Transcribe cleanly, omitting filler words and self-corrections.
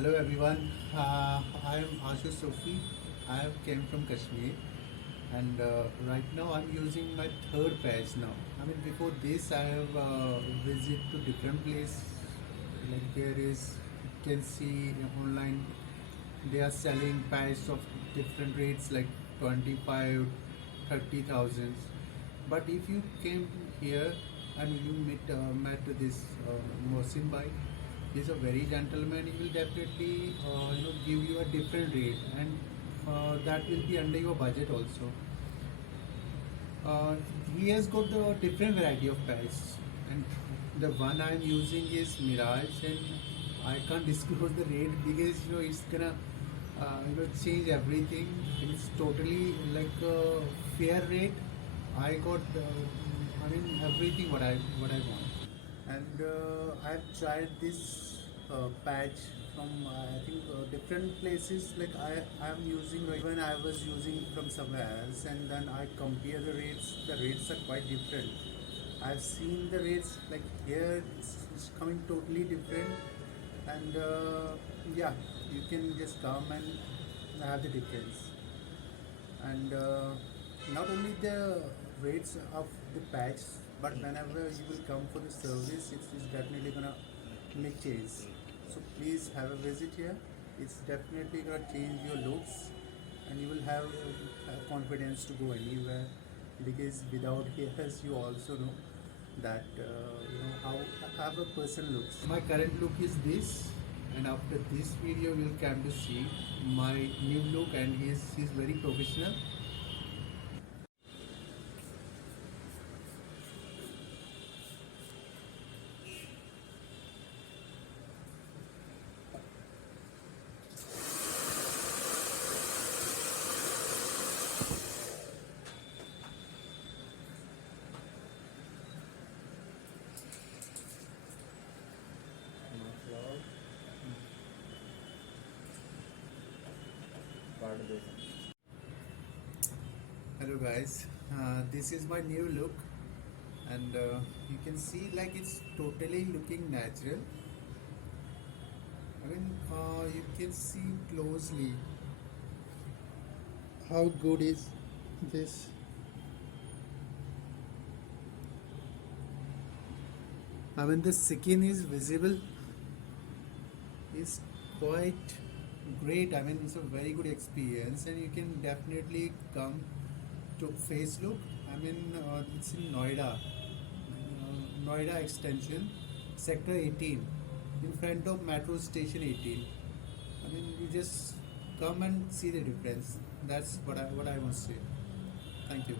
Hello everyone. I am Ashu Sofi. I have came from Kashmir, and right now I'm using my third patch now. I mean, before this I have visit to different place. Like there is, you can see online they are selling patches of different rates like 25, 30,000. But if you came here and you met this Mohsin bhai, he's a very gentleman. He will definitely give you a different rate, and that will be under your budget also. Uh, he has got the different variety of pets, and the one I'm using is Mirage, and I can't disclose the rate because it's gonna change everything. It's totally like a fair rate. I got everything what I want, and I've tried this patch from I think different places. Like I'm using even I was using from somewhere else, and then I compare the rates. The rates are quite different. I've seen the rates like here it's coming totally different, and yeah, you can just come and have the difference. And not only the rates of the patch, but whenever you will come for the service, it's definitely gonna make change. So please have a visit here. It's definitely gonna change your looks, and you will have confidence to go anywhere. Because without hairs, you also know that how a person looks. My current look is this, and after this video, you'll come to see my new look, and he's very professional. Hello guys, this is my new look, and you can see like it's totally looking natural. I mean, you can see closely how good is this. I mean, the skin is visible, is quite great. I mean, it's a very good experience, and you can definitely come to face look. I mean, it's in Noida, Noida extension, sector 18, in front of metro station 18. I mean, you just come and see the difference. That's what I must say. Thank you.